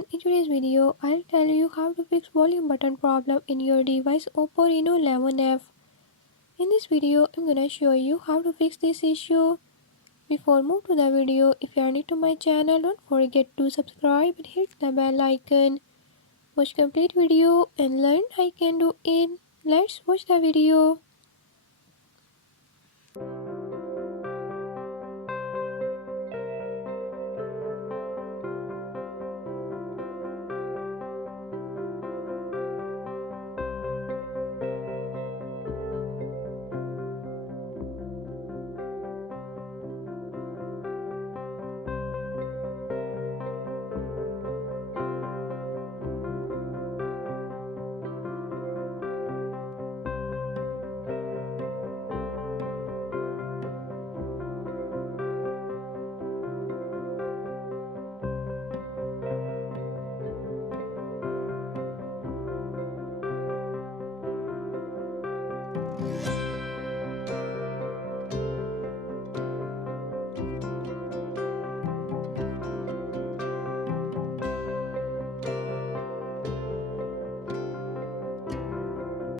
everyone, in today's video I'll tell you how to fix volume button problem in your device Oppo Reno 11F. In this video I'm gonna show you how to fix this issue. Before move to the video, if you are new to my channel, don't forget to subscribe and hit the bell icon. Watch complete video and learn I can do it. Let's watch the video.